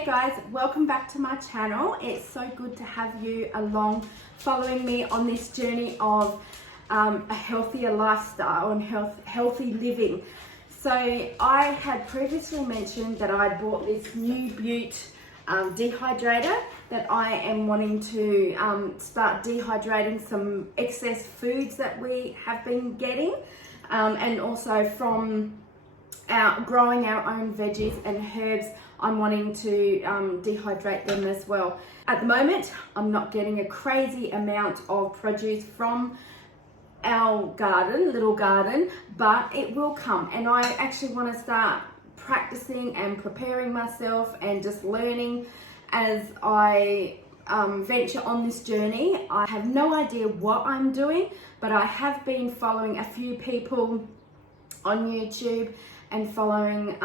Hey guys, welcome back to my channel. It's so good to have you along following me on this journey of a healthier lifestyle and healthy living. So I had previously mentioned that I bought this new Butte dehydrator that I am wanting to start dehydrating some excess foods that we have been getting, and also from growing our own veggies and herbs. I'm wanting to dehydrate them as well. At the moment, I'm not getting a crazy amount of produce from our garden, little garden, but it will come. And I actually want to start practicing and preparing myself and just learning as I venture on this journey. I have no idea what I'm doing, but I have been following a few people on YouTube and following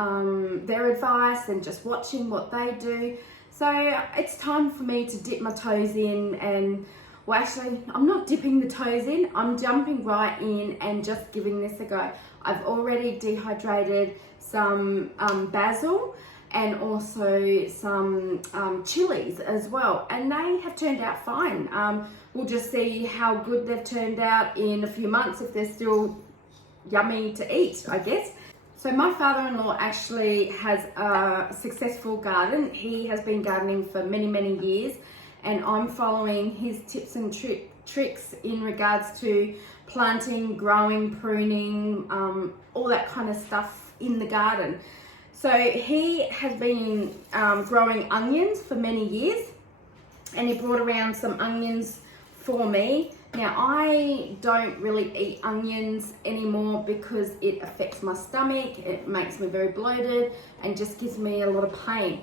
their advice and just watching what they do. So it's time for me to dip my toes in, and well, actually I'm not dipping the toes in, I'm jumping right in and just giving this a go. I've already dehydrated some basil and also some chilies as well, and they have turned out fine. We'll just see how good they've turned out in a few months, if they're still yummy to eat, I guess. So my father-in-law actually has a successful garden. He has been gardening for many years, and I'm following his tips and tricks in regards to planting, growing, pruning, all that kind of stuff in the garden. So he has been growing onions for many years, and he brought around some onions for me. Now, I don't really eat onions anymore because it affects my stomach, it makes me very bloated and just gives me a lot of pain.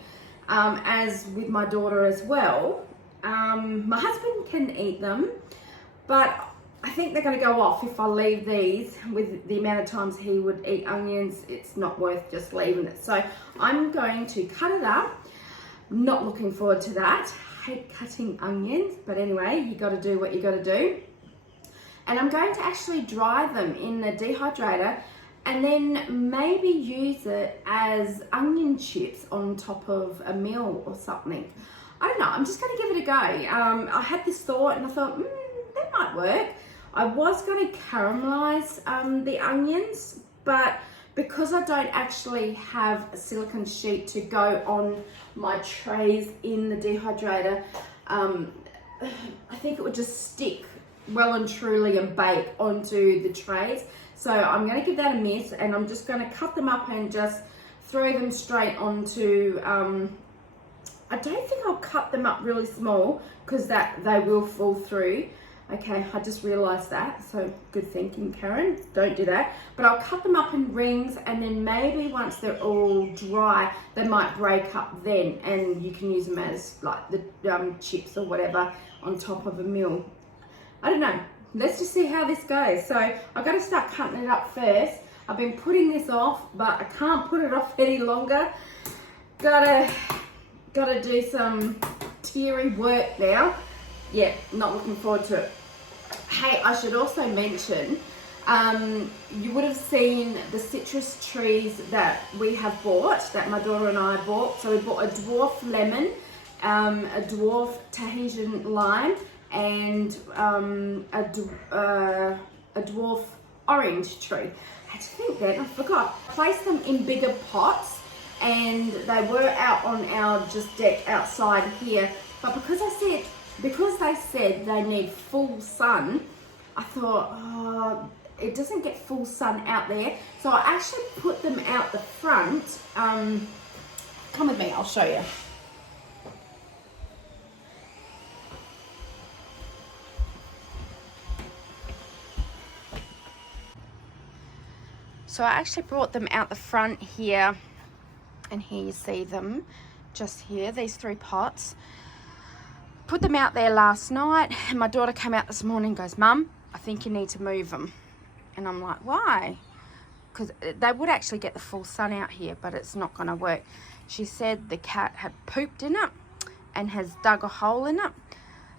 As with my daughter as well, my husband can eat them, but I think they're going to go off if I leave these. With the amount of times he would eat onions, it's not worth just leaving it. So I'm going to cut it up. Not looking forward to that. Hate cutting onions, but anyway, you got to do what you got to do. And I'm going to actually dry them in the dehydrator and then maybe use it as onion chips on top of a meal or something. I don't know, I'm just going to give it a go. I had this thought and I thought, that might work. I was going to caramelize the onions, but because I don't actually have a silicone sheet to go on my trays in the dehydrator, I think it would just stick well and truly and bake onto the trays. So I'm going to give that a miss, and I'm just going to cut them up and just throw them straight onto, I don't think I'll cut them up really small because they will fall through. Okay, I just realized that, so good thinking, Karren, don't do that. But I'll cut them up in rings, and then maybe once they're all dry, they might break up then, and you can use them as like the chips or whatever on top of a meal. I don't know, let's just see how this goes. So I've got to start cutting it up first. I've been putting this off, but I can't put it off any longer. Gotta do some teary work now. Yeah, not looking forward to it. Hey, I should also mention, you would have seen the citrus trees that we have bought, that my daughter and I bought. So we bought a dwarf lemon, a dwarf Tahitian lime, and a dwarf orange tree. I had to think then, I forgot. Placed them in bigger pots, and they were out on our just deck outside here. But because they said they need full sun, I thought, oh, it doesn't get full sun out there. So I actually put them out the front. Come with me, I'll show you. So I actually brought them out the front here, and here you see them, just here, these 3 pots. Put them out there last night, and my daughter came out this morning and goes, Mum, I think you need to move them. And I'm like, why? Because they would actually get the full sun out here, but it's not going to work. She said the cat had pooped in it and has dug a hole in it.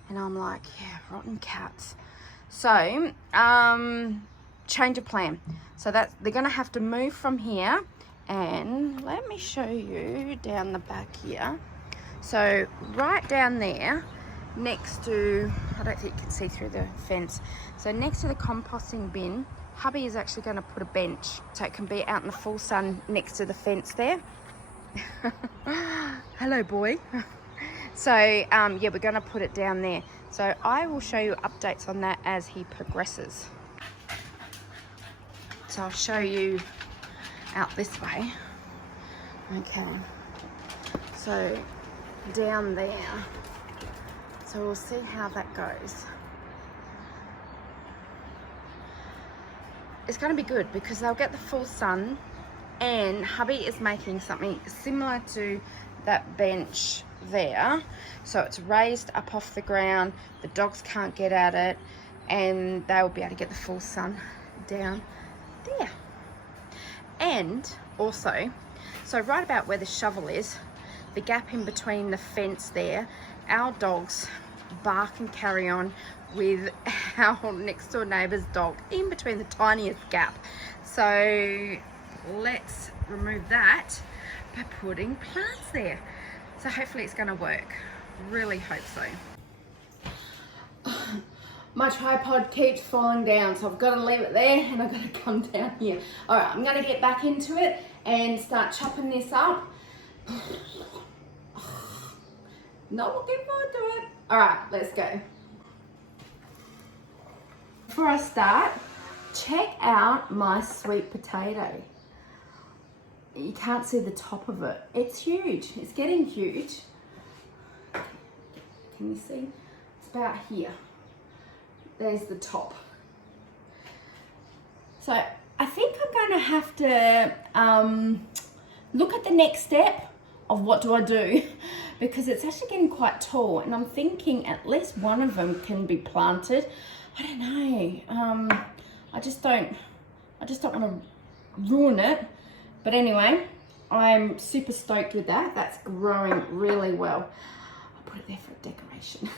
And I'm like, yeah, rotten cats. So, change of plan. So that they're going to have to move from here, and let me show you down the back here. So right down there, next to, I don't think you can see through the fence. So next to the composting bin, hubby is actually going to put a bench so it can be out in the full sun next to the fence there. Hello, boy. So yeah, we're going to put it down there. So I will show you updates on that as he progresses. So I'll show you out this way. Okay. So down there. So we'll see how that goes. It's going to be good because they'll get the full sun, and hubby is making something similar to that bench there. So it's raised up off the ground, the dogs can't get at it, and they'll be able to get the full sun down there. And also, so right about where the shovel is, the gap in between the fence there, our dogs bark and carry on with our next door neighbour's dog in between the tiniest gap. So let's remove that by putting plants there. So hopefully it's going to work. Really hope so. My tripod keeps falling down, so I've got to leave it there and I've got to come down here. All right, I'm going to get back into it and start chopping this up. Not looking forward to it. All right, let's go. Before I start, check out my sweet potato. You can't see the top of it. It's huge. It's getting huge. Can you see? It's about here. There's the top. So I think I'm going to have to look at the next step of what do I do, because it's actually getting quite tall, and I'm thinking at least one of them can be planted. I don't know. I just don't want to ruin it. But anyway, I'm super stoked with that. That's growing really well. I'll put it there for decoration.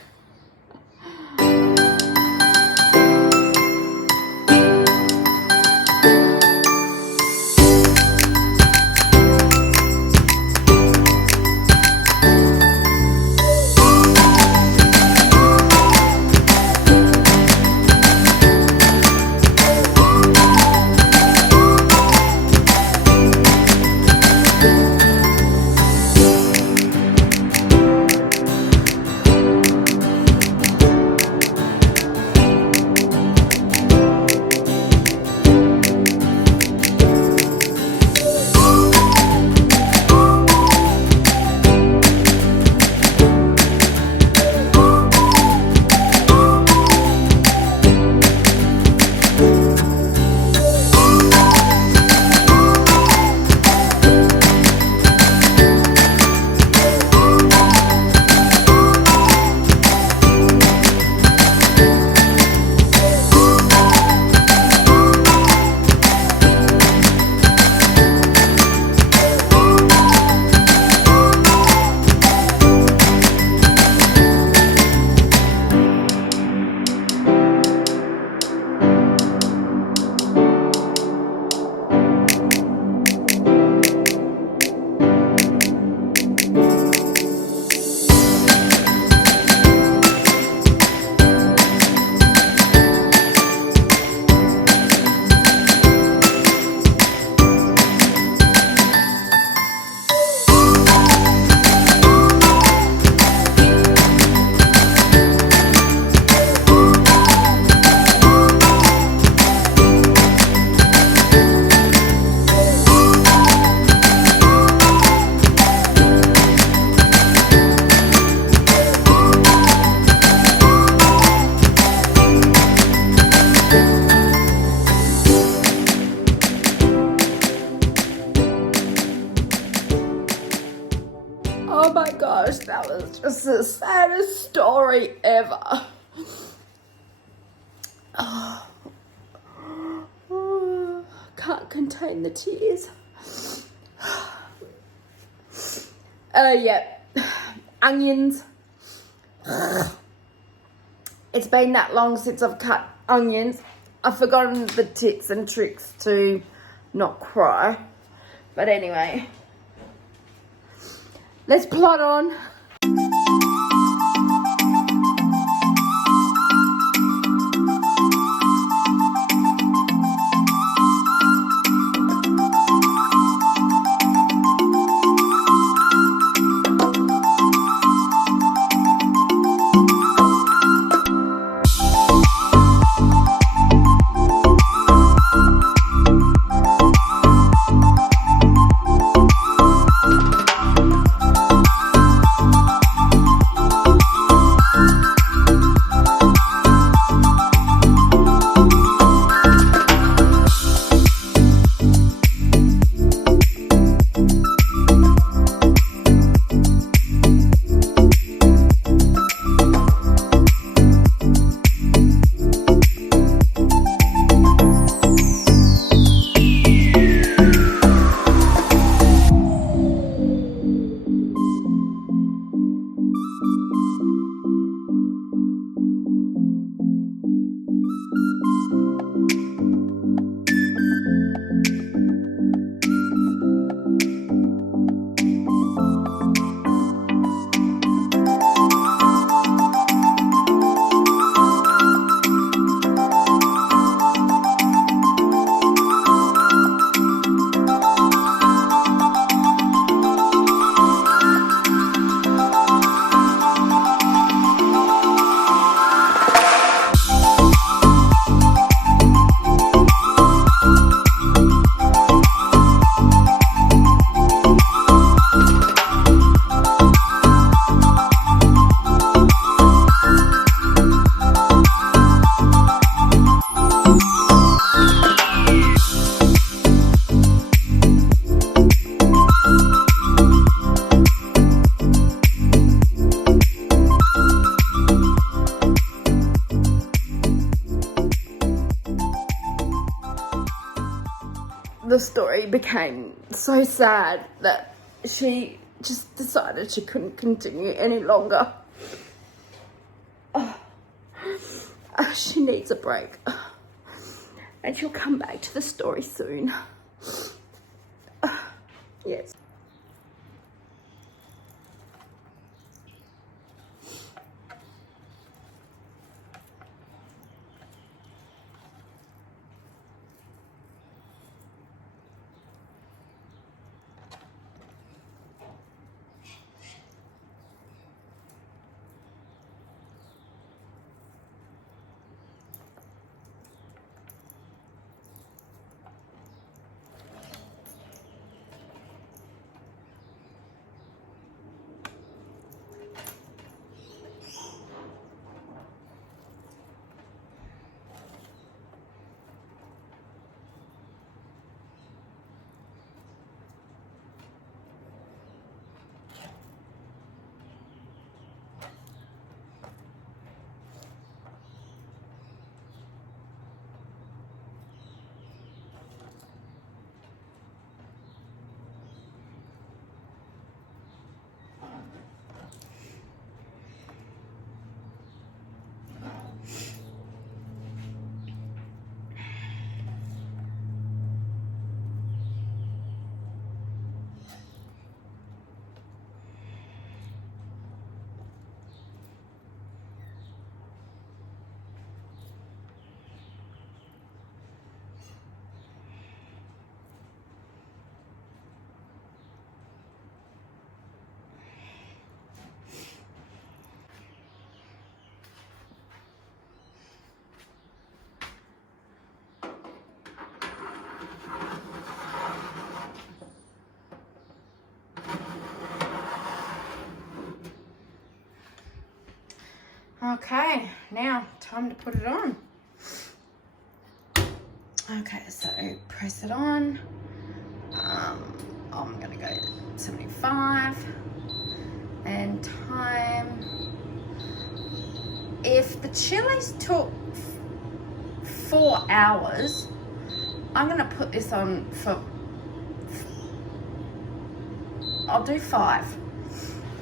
Oh my gosh, that was just the saddest story ever. Oh, can't contain the tears. Yeah, onions. It's been that long since I've cut onions. I've forgotten the tips and tricks to not cry. But anyway, let's plot on. story became so sad that she just decided she couldn't continue any longer. She needs a break. And she'll come back to the story soon. Yes. Okay, now time to put it on. Okay, so press it on. I'm gonna go 75 and time. If the chilies took 4 hours, I'm gonna put this on for, I'll do 5.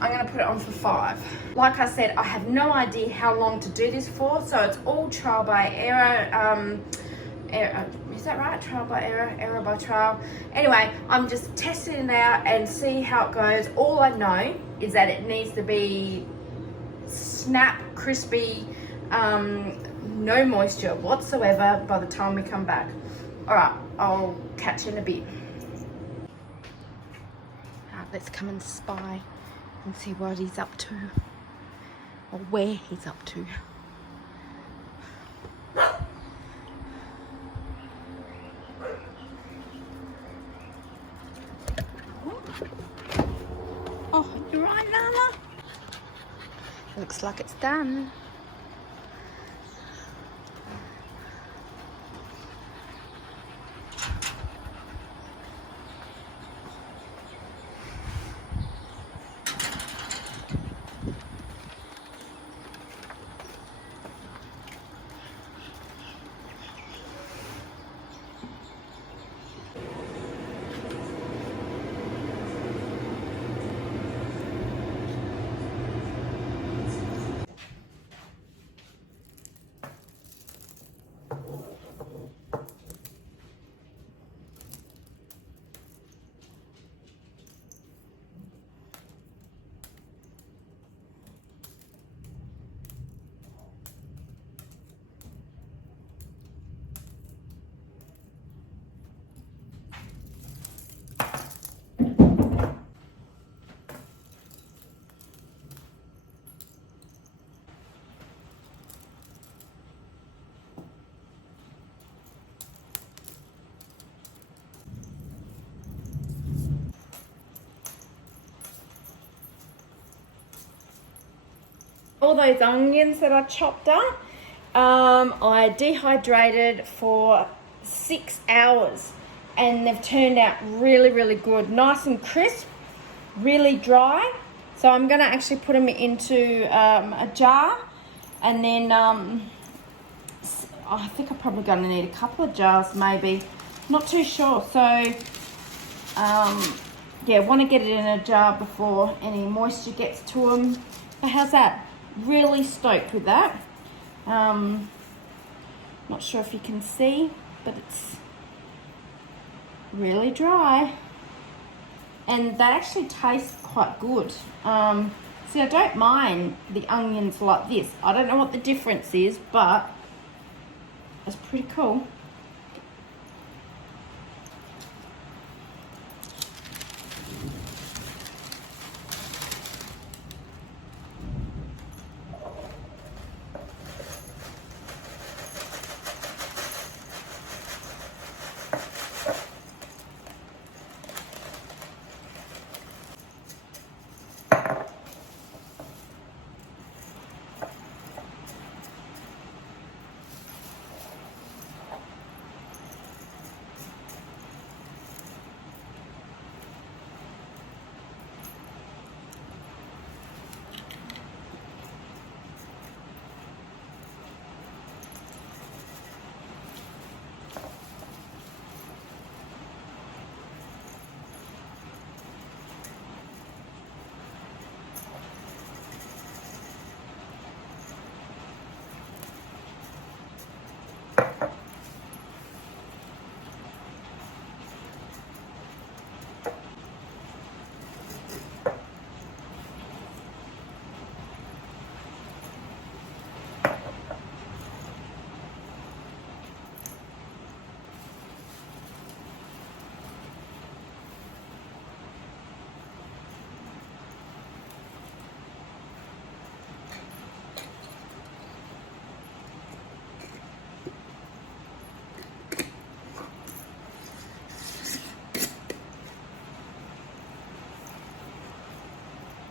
I'm gonna put it on for 5. Like I said, I have no idea how long to do this for, so it's all trial by error. Is that right? Trial by error, error by trial. Anyway, I'm just testing it out and see how it goes. All I know is that it needs to be snap, crispy, no moisture whatsoever by the time we come back. All right, I'll catch you in a bit. All right, let's come and spy and see what he's up to, or where he's up to. Oh, you're right, Nala. Looks like it's done. All those onions that I chopped up, I dehydrated for 6 hours and they've turned out really, really good. Nice and crisp, really dry. So I'm gonna actually put them into a jar, and then I think I'm probably gonna need a couple of jars maybe. Not too sure. So, yeah, want to get it in a jar before any moisture gets to them. But how's that? Really stoked with that. Not sure if you can see, but it's really dry. And that actually tastes quite good. See, I don't mind the onions like this. I don't know what the difference is, but it's pretty cool.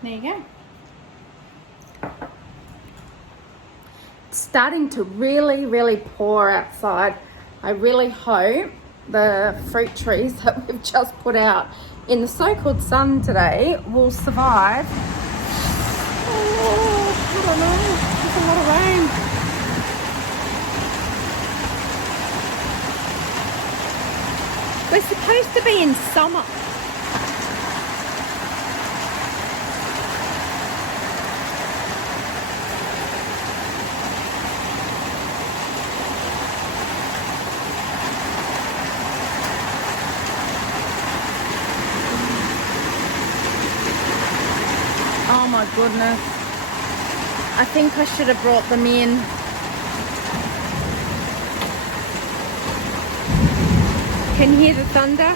There you go. It's starting to really pour outside. I really hope the fruit trees that we've just put out in the so-called sun today will survive. Oh, I don't know. There's a lot of rain. We're supposed to be in summer. Oh my goodness. I think I should have brought them in. Can you hear the thunder?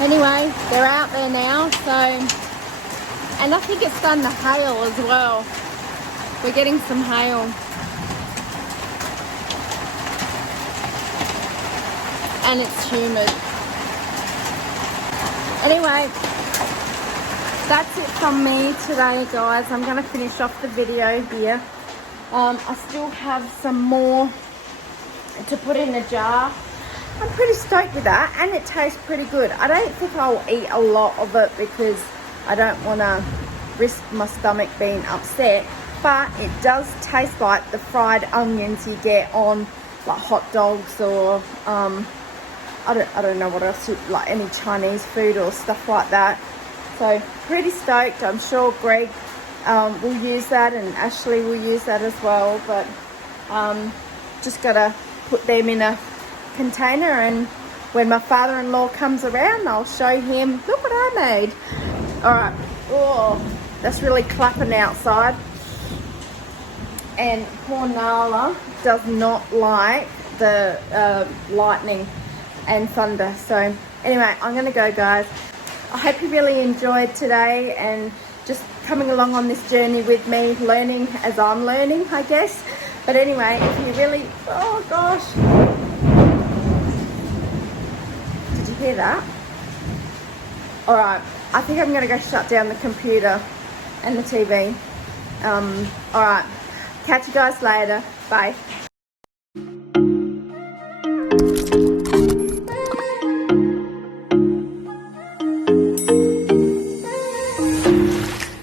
Anyway, they're out there now, so, and I think it's starting to hail as well. We're getting some hail. And it's humid. Anyway, that's it from me today, guys. I'm going to finish off the video here. I still have some more to put in a jar. I'm pretty stoked with that, and it tastes pretty good. I don't think I'll eat a lot of it because I don't want to risk my stomach being upset, but it does taste like the fried onions you get on like hot dogs or I don't know what else, like any Chinese food or stuff like that. So pretty stoked. I'm sure Greg will use that, and Ashley will use that as well, but just gotta put them in a container, and when my father-in-law comes around I'll show him, look what I made. All right. Oh, that's really clapping outside, and poor Nala does not like the lightning and thunder. So anyway, I'm gonna go, guys. I hope you really enjoyed today and just coming along on this journey with me, learning as I'm learning, I guess. But anyway, if you really, oh gosh, hear that? All right, I think I'm gonna go shut down the computer and the TV. All right, Catch you guys later. Bye.